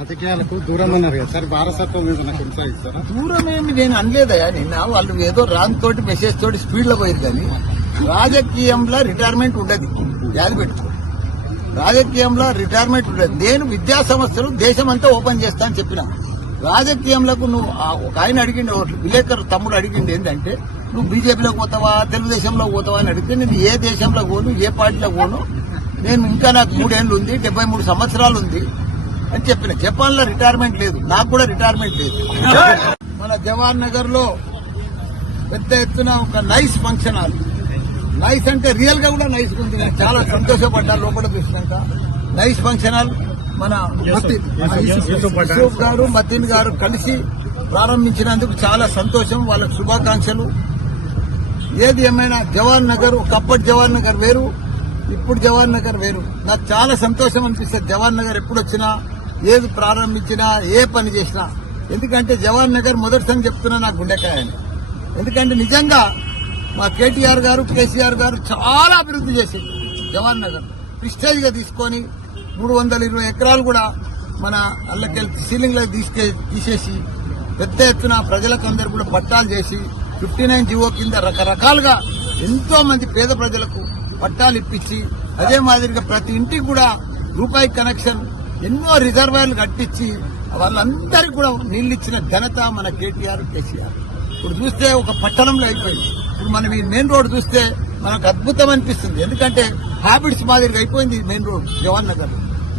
రాజకీయాలకు దూరం అన్నారు కదా సార్, వారసత్వం మీద నాకు కొనసాగిస్తారా? దూరం ఏమి నేను అనలేదయా. నిన్న వాళ్ళు ఏదో రాంగ్ తోటి మెసేజ్ తోటి స్పీడ్ లో పోయారు. కానీ రాజకీయంలో రిటైర్మెంట్ ఉండదు, యాది పెట్టుకో. రాజకీయంలో రిటైర్మెంట్ ఉండదు. నేను విద్యా సంస్థలు దేశమంతా ఓపెన్ చేస్తా అని చెప్పిన. రాజకీయంలో నువ్వు ఒక ఆయన అడిగిండు, విలేకరు తమ్ముడు అడిగింది ఏంటంటే, నువ్వు బీజేపీలోకి పోతావా తెలుగుదేశంలో పోతావా అని అడిగితే, నేను ఏ దేశంలో పోను, ఏ పార్టీలో పోను, నేను ఇంకా నాకు 3 ఏళ్లు ఉంది, 73 సంవత్సరాలు ఉంది అని చెప్పిన. జపాన్ లో రిటైర్మెంట్ లేదు, నాకు కూడా రిటైర్మెంట్ లేదు. మన జవహర్ నగర్ లో పెద్ద ఎత్తున ఒక నైస్ ఫంక్షన్ హాల్, నైస్ అంటే రియల్ గా కూడా నైస్ ఉంది. నేను చాలా సంతోషపడ్డా లోపల చూసినాక. నైస్ ఫంక్షన్ హాల్ మన యూసుఫ్ గారు మతీన్ గారు కలిసి ప్రారంభించినందుకు చాలా సంతోషం. వాళ్ళకు శుభాకాంక్షలు. ఏది ఏమైనా జవహర్ నగర్, ఒకప్పటి జవహర్ నగర్ వేరు, ఇప్పుడు జవహర్ నగర్ వేరు. నాకు చాలా సంతోషం అనిపిస్తుంది జవహర్ నగర్ ఎప్పుడు వచ్చినా, ఏది ప్రారంభించినా, ఏ పని చేసినా. ఎందుకంటే జవహర్ నగర్ మొదటిసారి చెప్తున్నా నాకు గుండెకాయ అని. ఎందుకంటే నిజంగా మా కేటీఆర్ గారు, కేసీఆర్ గారు చాలా అభివృద్ధి చేసింది జవహర్ నగర్. ప్రిస్టేజ్ గా తీసుకొని 320 ఎకరాలు కూడా మన అల్లకెళ్ళి సీలింగ్ లో తీసేసి పెద్ద ఎత్తున ప్రజలకు అందరూ కూడా పట్టాలు చేసి 59 జీవో కింద రకరకాలుగా ఎంతో మంది పేద ప్రజలకు పట్టాలు ఇప్పించి, అదే మాదిరిగా ప్రతి ఇంటికి కూడా రూపాయి కనెక్షన్, ఎన్నో రిజర్వాయర్లు కట్టించి వాళ్ళందరికీ కూడా నీళ్లు ఇచ్చిన ఘనత మన కేటీఆర్, కేసీఆర్. ఇప్పుడు చూస్తే ఒక పట్టణంలో అయిపోయింది. ఇప్పుడు మనం ఈ మెయిన్ రోడ్ చూస్తే మనకు అద్భుతం అనిపిస్తుంది. ఎందుకంటే హ్యాబిట్స్ మాదిరిగా అయిపోయింది ఈ మెయిన్ రోడ్ జవహర్ నగర్.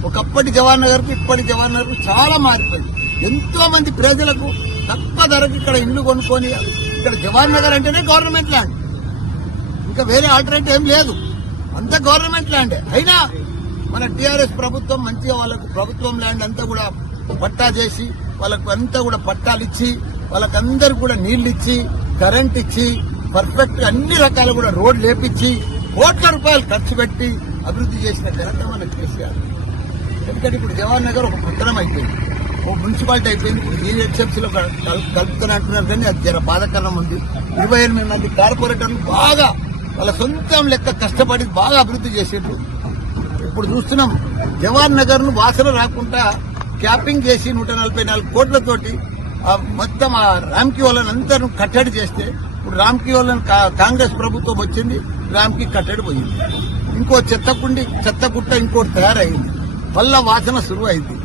ఒకప్పటి జవహర్ నగర్ కు ఇప్పటి జవహర్ నగర్ చాలా మారిపోయింది. ఎంతో మంది ప్రజలకు తక్కువ ధరకు ఇక్కడ ఇల్లు కొనుక్కొని, ఇక్కడ జవహర్ నగర్ అంటేనే గవర్నమెంట్ ల్యాండ్, ఇంకా వేరే ఆల్టర్నేటివ్ ఏం లేదు, అంతా గవర్నమెంట్ ల్యాండే. అయినా మన టీఆర్ఎస్ ప్రభుత్వం మంచిగా వాళ్ళకు ప్రభుత్వం ల్యాండ్ అంతా కూడా పట్టా చేసి, వాళ్ళకు అంతా కూడా పట్టాలు ఇచ్చి, వాళ్ళకందరూ కూడా నీళ్లు ఇచ్చి, కరెంట్ ఇచ్చి, పర్ఫెక్ట్ అన్ని రకాలు కూడా రోడ్లు లేపించి, కోట్ల రూపాయలు ఖర్చు పెట్టి అభివృద్ధి చేసిన ఘనత మన కేసీఆర్. ఎందుకంటే ఇప్పుడు జవహర్ నగర్ ఒక పట్టణం అయిపోయింది, ఓ మున్సిపాలిటీ అయిపోయింది. ఇప్పుడు జీహెచ్ఎంసీలో కలుపుతాను అంటున్నారు, కానీ అది జర బాధాకరణం ఉంది. 28 మంది కార్పొరేటర్లు బాగా వాళ్ళ సొంతం లెక్క కష్టపడి బాగా అభివృద్ధి చేసేట్లు ఇప్పుడు చూస్తున్నాం. జవహర్ నగర్ ను వాసన రాకుండా క్యాపింగ్ చేసి 144 కోట్లతోటి మొత్తం ఆ రామ్కీ వాళ్ళని అందరూ కట్టడి చేస్తే, ఇప్పుడు రామ్కీ వాళ్ళని కాంగ్రెస్ ప్రభుత్వం వచ్చింది, రామ్కీ కట్టడి పోయింది. ఇంకో చెత్త గుట్ట ఇంకోటి తయారైంది, మళ్ళా వాసన సురువు అయింది.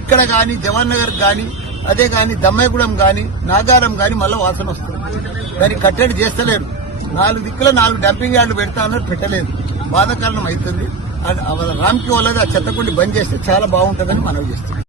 ఇక్కడ గాని జవహర్ నగర్ గాని, అదే గాని దమ్మాయిగూడెం గాని, నాగారం గాని మళ్ళా వాసన వస్తుంది. దాన్ని కట్టడి చేస్తలేరు. 4 దిక్కుల 4 డంపింగ్ యార్డులు పెడతా ఉన్నారు, పెట్టలేదు. బాధాకరణం అవుతుంది. రామ్కీ వాళ్ళది ఆ చెత్తకుండి బంద్ చేస్తే చాలా బాగుంటుందని మనవి చేస్తుంది.